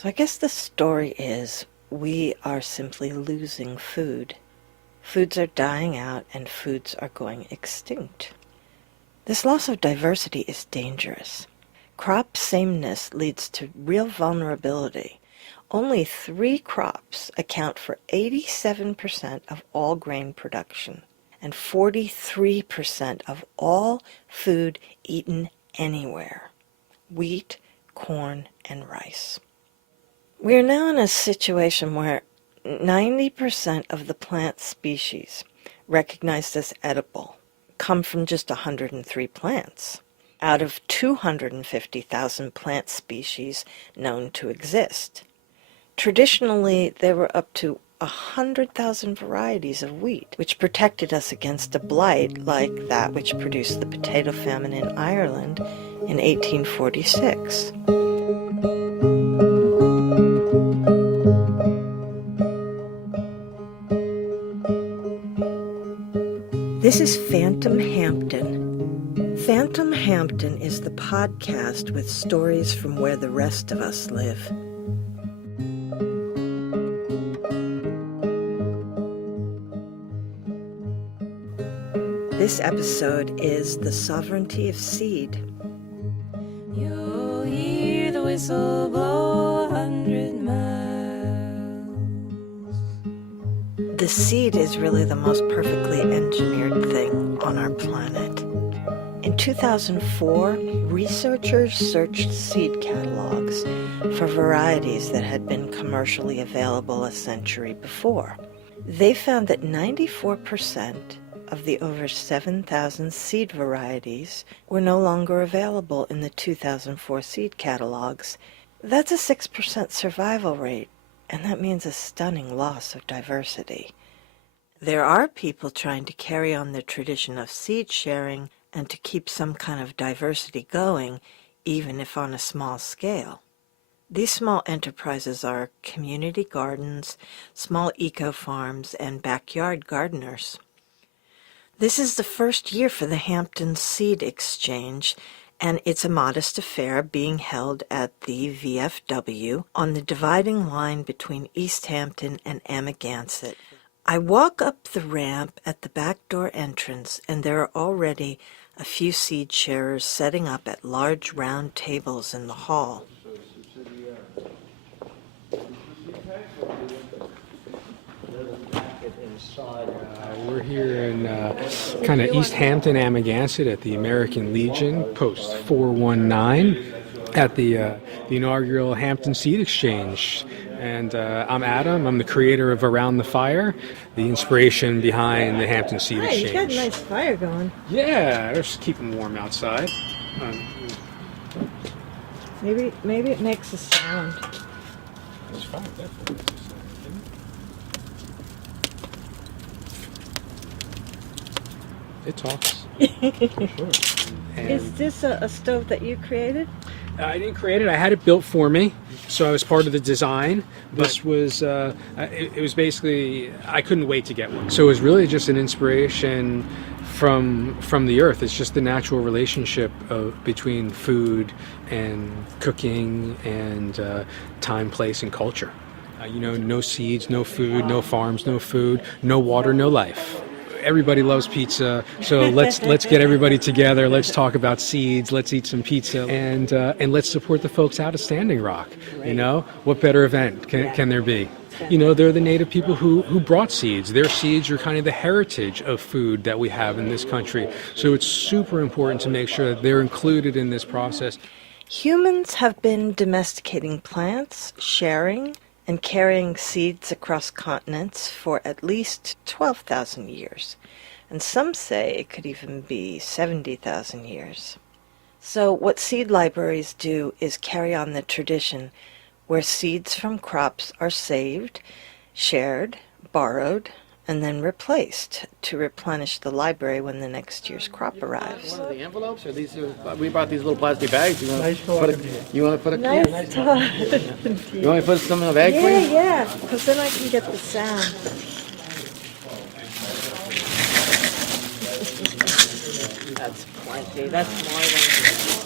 So I guess the story is we are simply losing food. Foods are dying out and foods are going extinct. This loss of diversity is dangerous. Crop sameness leads to real vulnerability. Only 3 crops account for 87% of all grain production and 43% of all food eaten anywhere: wheat, corn, and rice. We are now in a situation where 90% of the plant species recognized as edible come from just 103 plants out of 250,000 plant species known to exist. Traditionally, there were up to 100,000 varieties of wheat, which protected us against a blight like that which produced the potato famine in Ireland in 1846. This is Phantom Hampton. Phantom Hampton is the podcast with stories from where the rest of us live. This episode is The Sovereignty of Seed. You'll hear the whistle blow 100 miles. The seed is really the most perfectly engineered thing on our planet. In 2004, researchers searched seed catalogs for varieties that had been commercially available a century before. They found that 94% of the over 7,000 seed varieties were no longer available in the 2004 seed catalogs. That's a 6% survival rate, and that means a stunning loss of diversity. There are people trying to carry on the tradition of seed sharing and to keep some kind of diversity going, even if on a small scale. These small enterprises are community gardens, small eco-farms, and backyard gardeners. This is the first year for the Hamptons Seed Exchange, and it's a modest affair being held at the VFW on the dividing line between East Hampton and Amagansett. I walk up the ramp at the back door entrance, and there are already a few seed sharers setting up at large round tables in the hall. We're here in kind of East Hampton, Amagansett at the American Legion, post 419, at the inaugural Hampton Seed Exchange. And I'm Adam. I'm the creator of Around the Fire, the inspiration behind the Hampton Seed Exchange. You got a nice fire going. Yeah, just keep them warm outside. Maybe it makes a sound. It's fine, definitely. It talks. For sure. Is this a stove that you created? I didn't create it. I had it built for me, so I was part of the design. This was, it was basically, I couldn't wait to get one. So it was really just an inspiration from the earth. It's just the natural relationship between food and cooking and time, place, and culture. No seeds, no food, no farms, no food, no water, no life. Everybody loves pizza, so let's get everybody together. Let's talk about seeds. Let's eat some pizza, and let's support the folks out of Standing Rock. What better event can there be? They're the native people who brought seeds. Their seeds are kind of the heritage of food that we have in this country. So it's super important to make sure that they're included in this process. Humans have been domesticating plants, sharing, and carrying seeds across continents for at least 12,000 years. And some say it could even be 70,000 years. So what seed libraries do is carry on the tradition where seeds from crops are saved, shared, borrowed, and then replaced to replenish the library when the next year's crop arrives. One of the envelopes, or we brought these little plastic bags. You want to put a Nice talk. You want me to put some in a bag for you? Yeah, because then I can get the sound. That's plenty. That's more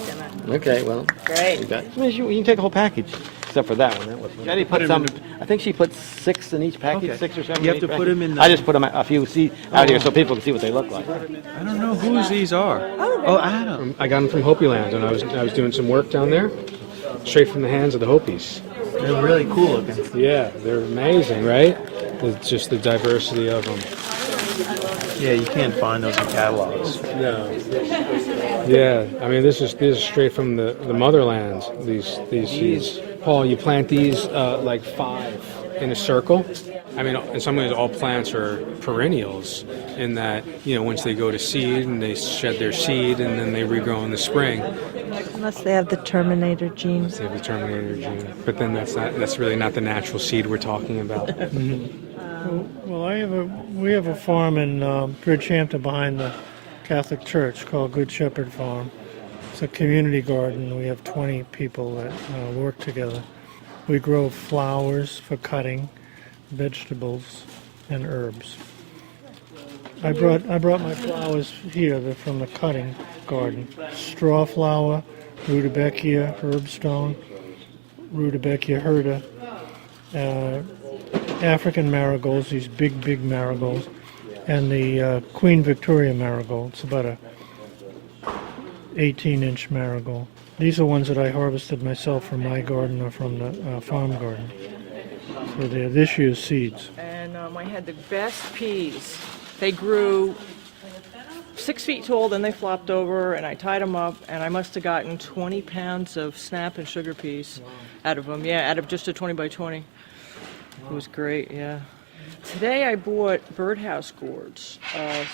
than gonna... Okay, well. Great. You can take a whole package. except for that one. That was. Jenny put some. I think she put 6 in each package, Okay. 6 or 7. You in have each to put package. 'em in I the- just put them a few out here so people can see what they look like. I don't know whose these are. Oh, Adam. I got them from Hopi Land, and I was doing some work down there, straight from the hands of the Hopis. They're really cool looking. Yeah, they're amazing, right? It's just the diversity of them. Yeah, you can't find those in catalogs. No. Yeah, I mean this is straight from the motherland. These seeds. Paul, you plant these like 5 in a circle. I mean, in some ways, all plants are perennials in that, once they go to seed and they shed their seed and then they regrow in the spring. Unless they have the Terminator gene. They have the Terminator gene. But then that's really not the natural seed we're talking about. Well, we have a farm in Bridgehampton behind the Catholic Church called Good Shepherd Farm. It's a community garden. We have 20 people that work together. We grow flowers for cutting, vegetables, and herbs. I brought my flowers here. They're from the cutting garden. Straw flower, Rudbeckia herbstone, Rudbeckia hirta, African marigolds, these big marigolds, and the Queen Victoria marigold. It's about a 18-inch marigold. These are ones that I harvested myself from my garden or from the farm garden. So they're this year's seeds. And I had the best peas. They grew 6 feet tall, then they flopped over, and I tied them up, and I must have gotten 20 pounds of snap and sugar peas out of them. Yeah, out of just a 20 by 20. It was great, yeah. Today I bought birdhouse gourds,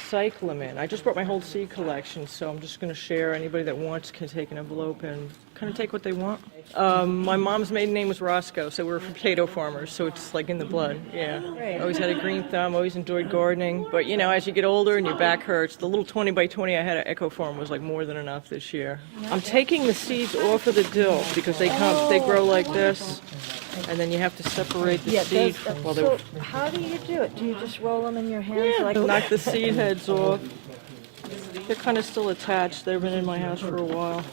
cyclamen. I just brought my whole seed collection, so I'm just going to share. Anybody that wants can take an envelope and kind of take what they want. My mom's maiden name was Roscoe, so we're potato farmers, so it's like in the blood, yeah. Always had a green thumb, always enjoyed gardening, but as you get older and your back hurts, the little 20 by 20 I had at Echo Farm was like more than enough this year. I'm taking the seeds off of the dill because they grow like this. And then you have to separate the seed while they're... So how do you do it? Do you just roll them in your hands? Yeah, like knock the seed heads off. They're kind of still attached. They've been in my house for a while.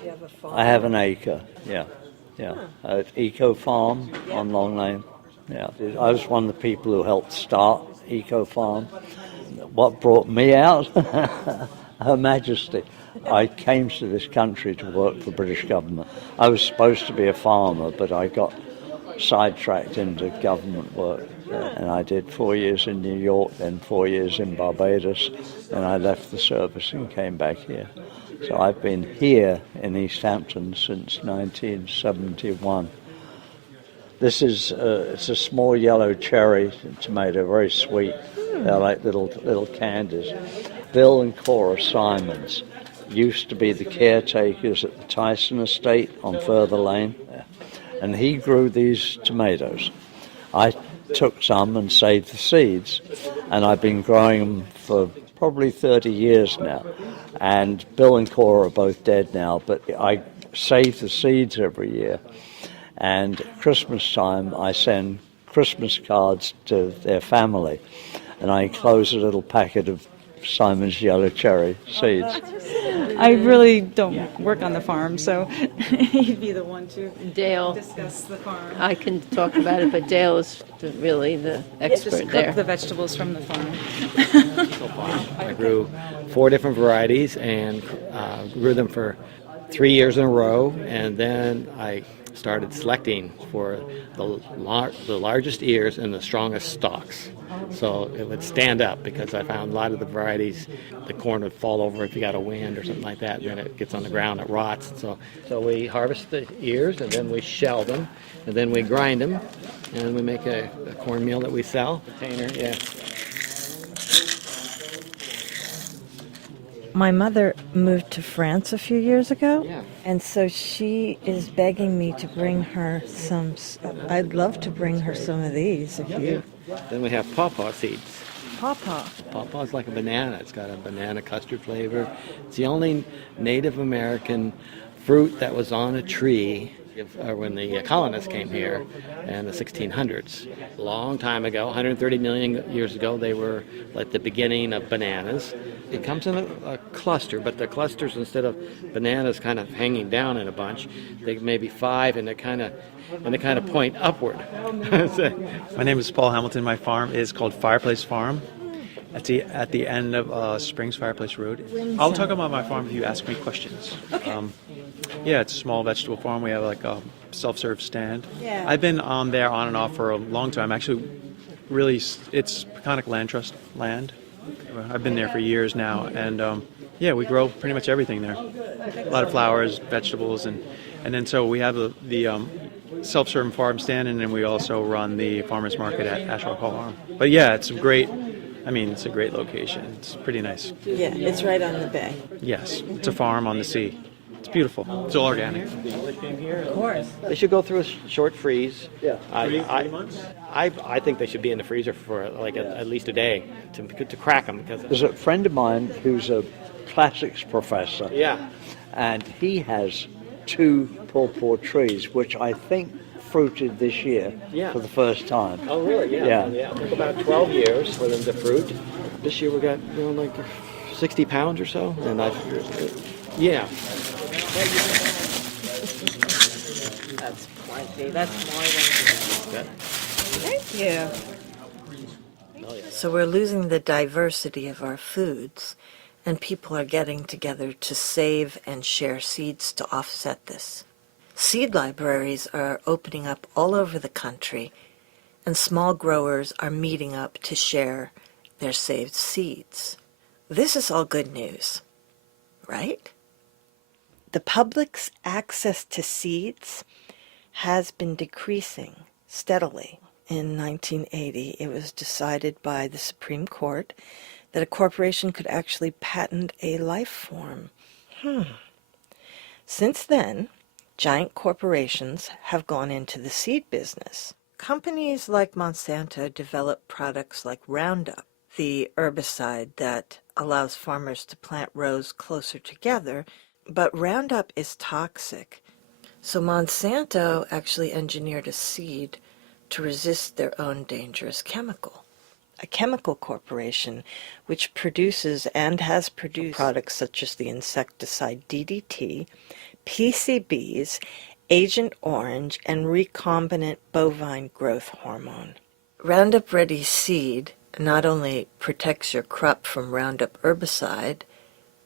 Do you have a farm? I have an acre, yeah. Eco Farm on Long Lane. Yeah, I was one of the people who helped start Eco Farm. What brought me out? Her Majesty. I came to this country to work for the British government. I was supposed to be a farmer, but I got sidetracked into government work. And I did 4 years in New York, then 4 years in Barbados, and I left the service and came back here. So I've been here in East Hampton since 1971. This is it's a small yellow cherry tomato, very sweet. They're like little candies. Bill and Cora Simons used to be the caretakers at the Tyson estate on Further Lane, and he grew these tomatoes. I took some and saved the seeds, and I've been growing them for probably 30 years now. And Bill and Cora are both dead now, but I save the seeds every year. And at Christmas time, I send Christmas cards to their family, and I enclose a little packet of Simon's yellow cherry seeds. I really don't work on the farm, so he'd be the one to Dale, discuss the farm. I can talk about it, but Dale is really the expert Just cook there. the vegetables from the farm. I grew 4 different varieties and grew them for 3 years in a row, and then I started selecting for the largest ears and the strongest stalks. So it would stand up, because I found a lot of the varieties, the corn would fall over if you got a wind or something like that, and then it gets on the ground, it rots. So we harvest the ears, and then we shell them, and then we grind them, and we make a cornmeal that we sell. Container, yeah. My mother moved to France a few years ago, Yeah. and so she is begging me to bring her some. I'd love to bring her some of these if you. Then we have pawpaw seeds. Pawpaw. Pawpaw is like a banana. It's got a banana custard flavor. It's the only Native American fruit that was on a tree when the colonists came here in the 1600s. A long time ago, 130 million years ago, they were like the beginning of bananas. It comes in a cluster, but the clusters, instead of bananas kind of hanging down in a bunch, they may be 5, and they kind of point upward. My name is Paul Hamilton. My farm is called Fireplace Farm. At the end of Springs Fireplace Road. I'll talk about my farm if you ask me questions. Okay. Yeah, it's a small vegetable farm. We have like a self-serve stand. Yeah. I've been there on and off for a long time. Actually, really, it's Peconic Land Trust land. I've been there for years now, and yeah, we grow pretty much everything there. A lot of flowers, vegetables, and then so we have the self-serve farm stand, and then we also run the farmers market at Ashrock Hall Farm. But yeah, it's a great location. It's pretty nice. Yeah, it's right on the bay. Yes, it's a farm on the sea. It's beautiful. It's all organic. Of course. They should go through a short freeze. Yeah, three I months? I think they should be in the freezer for like at least a day to crack them. There's a friend of mine who's a classics professor. Yeah. And he has 2 pawpaw trees, which I think fruited this year for the first time. Oh, really? Yeah. It took about 12 years for them to fruit. This year we got like 60 pounds or so, and yeah. That's plenty. That's more than. Thank you. So we're losing the diversity of our foods, and people are getting together to save and share seeds to offset this. Seed libraries are opening up all over the country, and small growers are meeting up to share their saved seeds. This is all good news, right? The public's access to seeds has been decreasing steadily. In 1980, it was decided by the Supreme Court that a corporation could actually patent a life form. Since then, giant corporations have gone into the seed business. Companies like Monsanto develop products like Roundup, the herbicide that allows farmers to plant rows closer together, but Roundup is toxic. So Monsanto actually engineered a seed to resist their own dangerous chemical. A chemical corporation which produces and has produced products such as the insecticide DDT, PCBs, Agent Orange, and recombinant bovine growth hormone. Roundup Ready seed not only protects your crop from Roundup herbicide,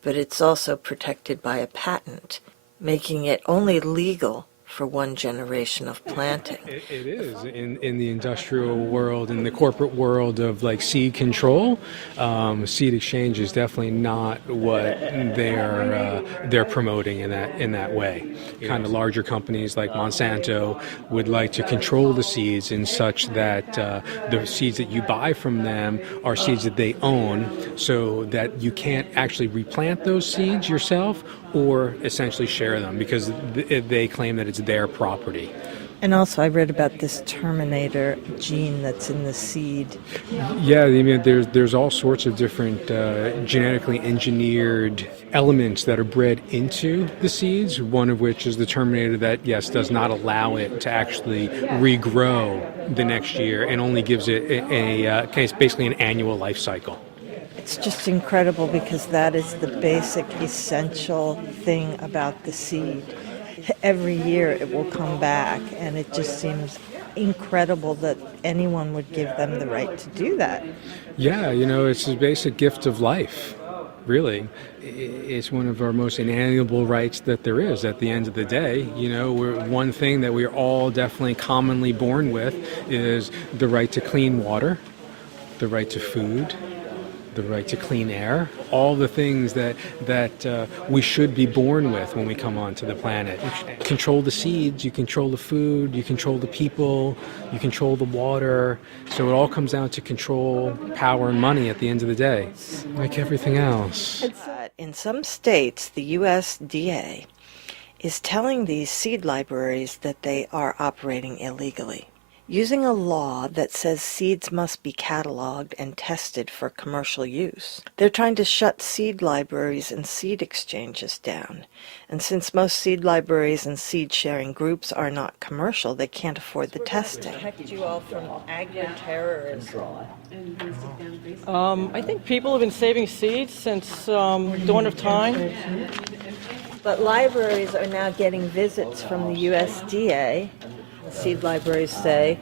but it's also protected by a patent, making it only legal for one generation of planting. It is in the industrial world, in the corporate world of like seed control. Seed exchange is definitely not what they're promoting in that way. Kind of larger companies like Monsanto would like to control the seeds in such that the seeds that you buy from them are seeds that they own, so that you can't actually replant those seeds yourself or essentially share them, because they claim that it's their property. And also, I read about this terminator gene that's in the seed. Yeah, I mean, there's all sorts of different genetically engineered elements that are bred into the seeds, one of which is the terminator that, yes, does not allow it to actually regrow the next year and only gives it basically an annual life cycle. It's just incredible, because that is the basic essential thing about the seed. Every year it will come back, and it just seems incredible that anyone would give them the right to do that. Yeah, it's a basic gift of life, really. It's one of our most inalienable rights that there is at the end of the day. One thing that we're all definitely commonly born with is the right to clean water, the right to food, the right to clean air, all the things that we should be born with when we come onto the planet. You control the seeds, you control the food, you control the people, you control the water. So it all comes down to control, power, and money at the end of the day, like everything else. In some states, the USDA is telling these seed libraries that they are operating illegally. using a law that says seeds must be cataloged and tested for commercial use. They're trying to shut seed libraries and seed exchanges down. And since most seed libraries and seed-sharing groups are not commercial, they can't afford the testing. Protect you all from agri-terrorism. I think people have been saving seeds since dawn of time. But libraries are now getting visits from the USDA. Seed libraries say,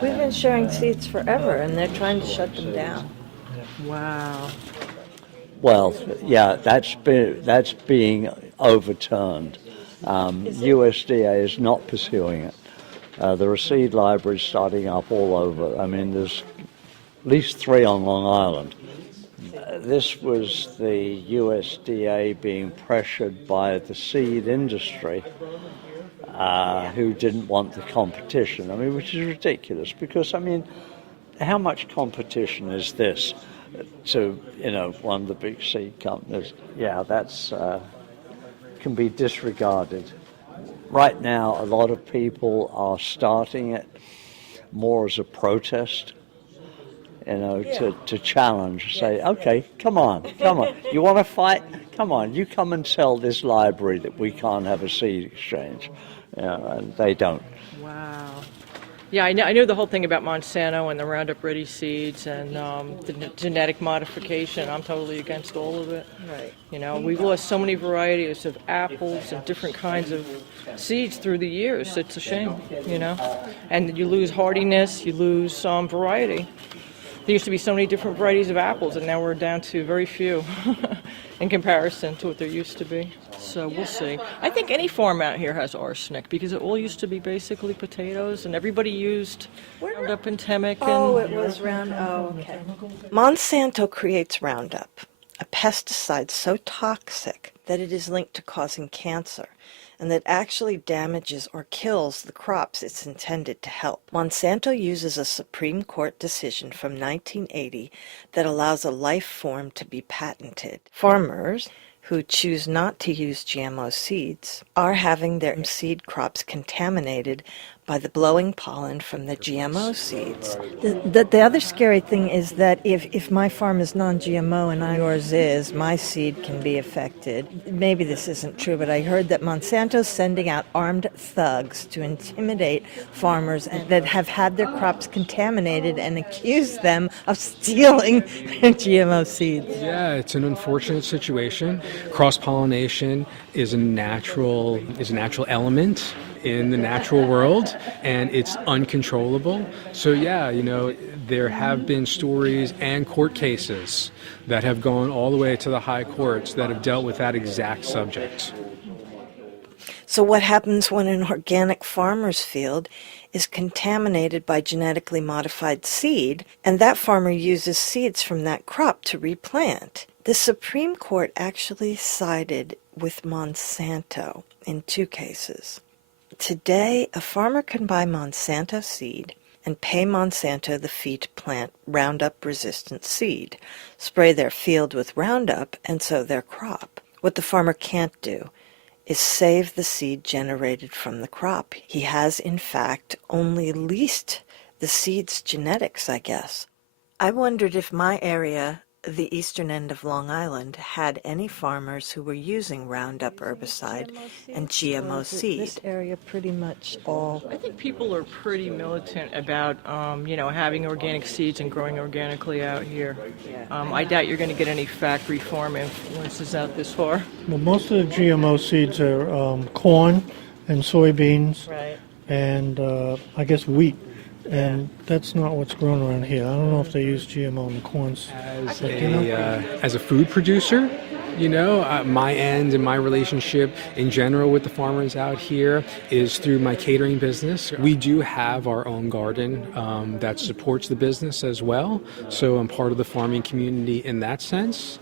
we've been sharing seeds forever, and they're trying to shut them down. Wow. Well, yeah, that's being overturned. USDA is not pursuing it. There are seed libraries starting up all over. I mean, there's at least 3 on Long Island. This was the USDA being pressured by the seed industry, who didn't want the competition. I mean, which is ridiculous because, I mean, how much competition is this to, one of the big seed companies? Yeah, that's can be disregarded. Right now, a lot of people are starting it more as a protest. To challenge, say, okay, come on, you want to fight? Come on, you come and tell this library that we can't have a seed exchange. And they don't. Wow. Yeah, I know the whole thing about Monsanto and the Roundup Ready seeds and the genetic modification. I'm totally against all of it. Right. We've lost so many varieties of apples and different kinds of seeds through the years. It's a shame, And you lose hardiness, you lose variety. There used to be so many different varieties of apples, and now we're down to very few in comparison to what there used to be. So we'll see. I think any farm out here has arsenic because it all used to be basically potatoes, and everybody used Roundup and Temic. Oh, it was Roundup. Oh, okay. Monsanto creates Roundup, a pesticide so toxic that it is linked to causing cancer, and that actually damages or kills the crops it's intended to help. Monsanto uses a Supreme Court decision from 1980 that allows a life form to be patented. Farmers who choose not to use GMO seeds are having their seed crops contaminated by the blowing pollen from the GMO seeds. The other scary thing is that if my farm is non-GMO and yours is, my seed can be affected. Maybe this isn't true, but I heard that Monsanto's sending out armed thugs to intimidate farmers that have had their crops contaminated and accuse them of stealing their GMO seeds. Yeah, it's an unfortunate situation. Cross-pollination is a natural element in the natural world, and it's uncontrollable. So yeah, there have been stories and court cases that have gone all the way to the high courts that have dealt with that exact subject. So what happens when an organic farmer's field is contaminated by genetically modified seed, and that farmer uses seeds from that crop to replant? The Supreme Court actually sided with Monsanto in 2 cases. Today, a farmer can buy Monsanto seed and pay Monsanto the fee to plant Roundup-resistant seed, spray their field with Roundup, and sow their crop. What the farmer can't do is save the seed generated from the crop. He has, in fact, only leased the seed's genetics, I guess. I wondered if my area, the eastern end of Long Island, had any farmers who were using Roundup herbicide and GMO seed. This area pretty much all. I think people are pretty militant about, having organic seeds and growing organically out here. I doubt you're going to get any factory farm influences out this far. Well, most of the GMO seeds are corn and soybeans, Right. and I guess wheat. And that's not what's grown around here. I don't know if they use GMO in the corns. As a food producer, my end and my relationship in general with the farmers out here is through my catering business. We do have our own garden that supports the business as well, so I'm part of the farming community in that sense.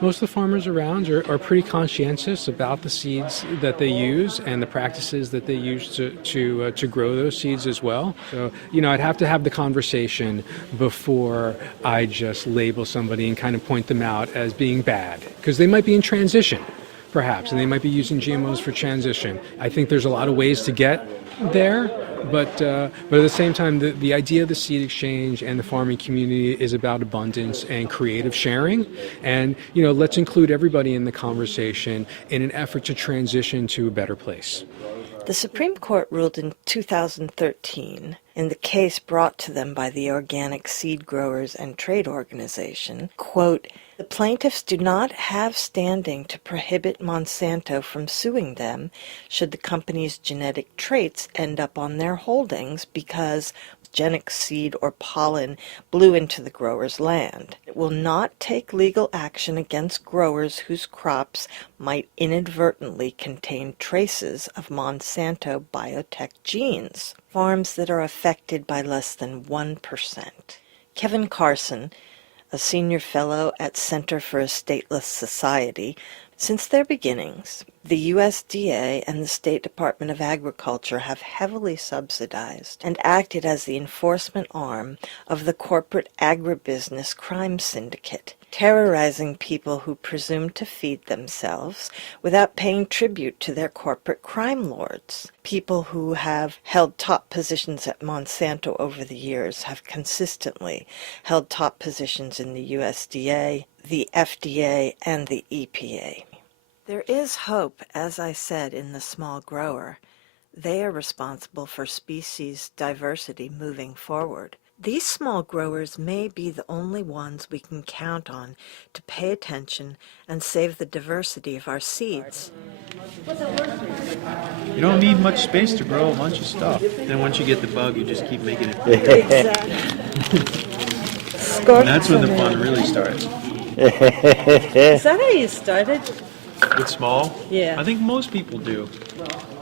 Most of the farmers around are pretty conscientious about the seeds that they use and the practices that they use to grow those seeds as well. So, I'd have to have the conversation before I just label somebody and kind of point them out as being bad, because they might be in transition, perhaps, and they might be using GMOs for transition. I think there's a lot of ways to get there, But at the same time, the idea of the seed exchange and the farming community is about abundance and creative sharing. And, let's include everybody in the conversation in an effort to transition to a better place. The Supreme Court ruled in 2013 in the case brought to them by the Organic Seed Growers and Trade Organization, quote, "The plaintiffs do not have standing to prohibit Monsanto from suing them should the company's genetic traits end up on their holdings because genic seed or pollen blew into the grower's land. It will not take legal action against growers whose crops might inadvertently contain traces of Monsanto biotech genes. Farms that are affected by less than 1%. Kevin Carson, a senior fellow at Center for a Stateless Society, since their beginnings, the USDA and the State Department of Agriculture have heavily subsidized and acted as the enforcement arm of the corporate agribusiness crime syndicate, terrorizing people who presume to feed themselves without paying tribute to their corporate crime lords. People who have held top positions at Monsanto over the years have consistently held top positions in the USDA, the FDA, and the EPA. There is hope, as I said, in the small grower. They are responsible for species diversity moving forward. These small growers may be the only ones we can count on to pay attention and save the diversity of our seeds. You don't need much space to grow a bunch of stuff. Then once you get the bug, you just keep making it bigger. And that's when the fun really starts. Is that how you started? With small? Yeah. I think most people do.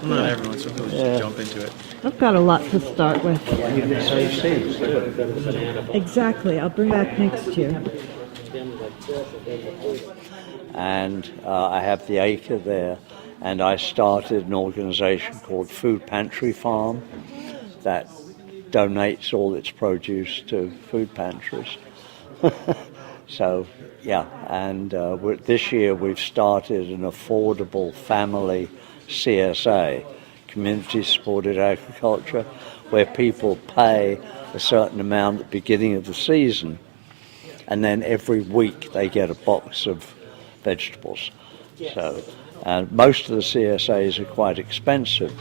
Not everyone, so people just jump into it. I've got a lot to start with. You can save seeds too. Exactly. I'll bring back next year. And I have the acre there, and I started an organization called Food Pantry Farm that donates all its produce to food pantries. So, yeah, and this year we've started an affordable family CSA, community supported agriculture, where people pay a certain amount at the beginning of the season, and then every week they get a box of vegetables. Yes. So most of the CSAs are quite expensive,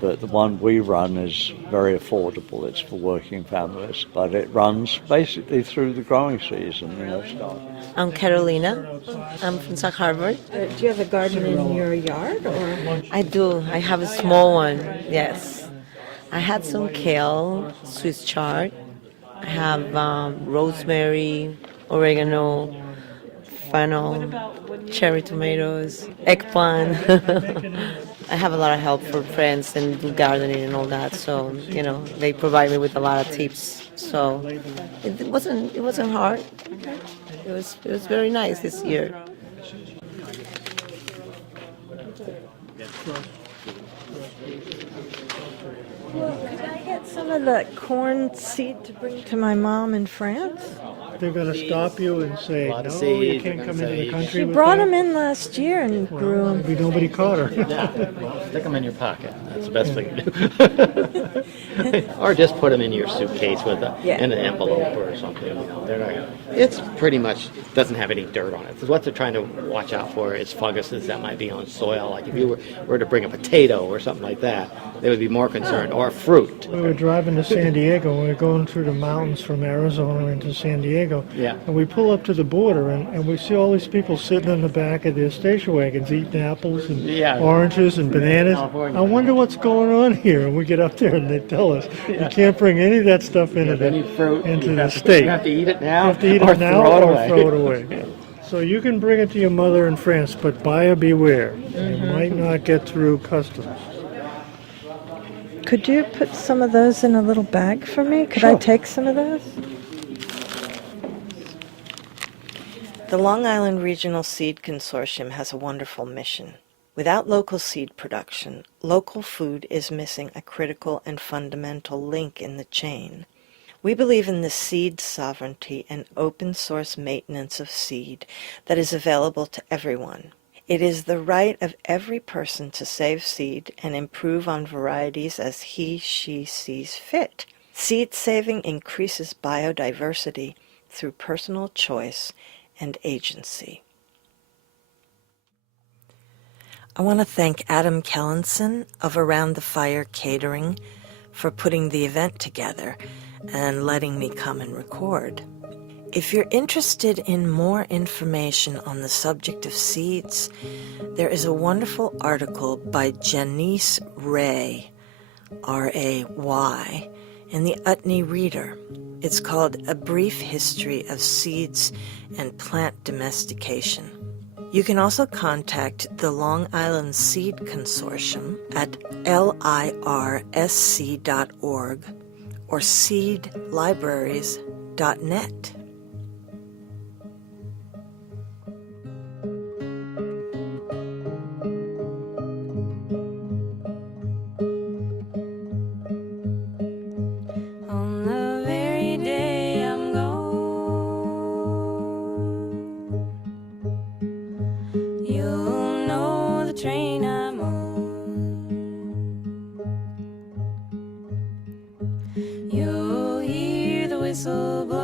but the one we run is very affordable. It's for working families, but it runs basically through the growing season. I'm Carolina. I'm from Sag Harbor. Do you have a garden in your yard? Or? I do. I have a small one, yes. I had some kale, Swiss chard. I have rosemary, oregano, fennel, cherry tomatoes, eggplant. I have a lot of help for friends and do gardening and all that, so they provide me with a lot of tips. So it wasn't hard. It was very nice this year. Could I get some of the corn seed to bring to my mom in France? They're going to stop you and say, no, you can't come into the country. She with brought that. them in last year and grew them. Maybe nobody caught her. Stick them in your pocket. That's the best thing to do. Or just put them in your suitcase in an envelope or something. They're not gonna, it's pretty much doesn't have any dirt on it. So what they're trying to watch out for is funguses that might be on soil. Like if you were to bring a potato or something like that, they would be more concerned. Or fruit. We were driving to San Diego. We were going through the mountains from Arizona into San Diego. Yeah. And we pull up to the border, and we see all these people sitting in the back of their station wagons eating apples and oranges and bananas. California. I wonder what's going on here. And we get up there, and they tell us you can't bring any of that stuff into the state. You have to eat it now, You have to eat or it now throw it or away. throw it away. So you can bring it to your mother in France, but buyer beware. You might not get through customs. Could you put some of those in a little bag for me? Could I take some of those? The Long Island Regional Seed Consortium has a wonderful mission. Without local seed production, local food is missing a critical and fundamental link in the chain. We believe in the seed sovereignty and open source maintenance of seed that is available to everyone. It is the right of every person to save seed and improve on varieties as she sees fit. Seed saving increases biodiversity through personal choice and agency. I want to thank Adam Kellenson of Around the Fire Catering for putting the event together and letting me come and record. If you're interested in more information on the subject of seeds, there is a wonderful article by Janice Ray, R-A-Y, in the Utne Reader. It's called A Brief History of Seeds and Plant Domestication. You can also contact the Long Island Seed Consortium at lirsc.org or seedlibraries.net. On the very day I'm gone, you'll know the train I'm on. You'll hear the whistle blow.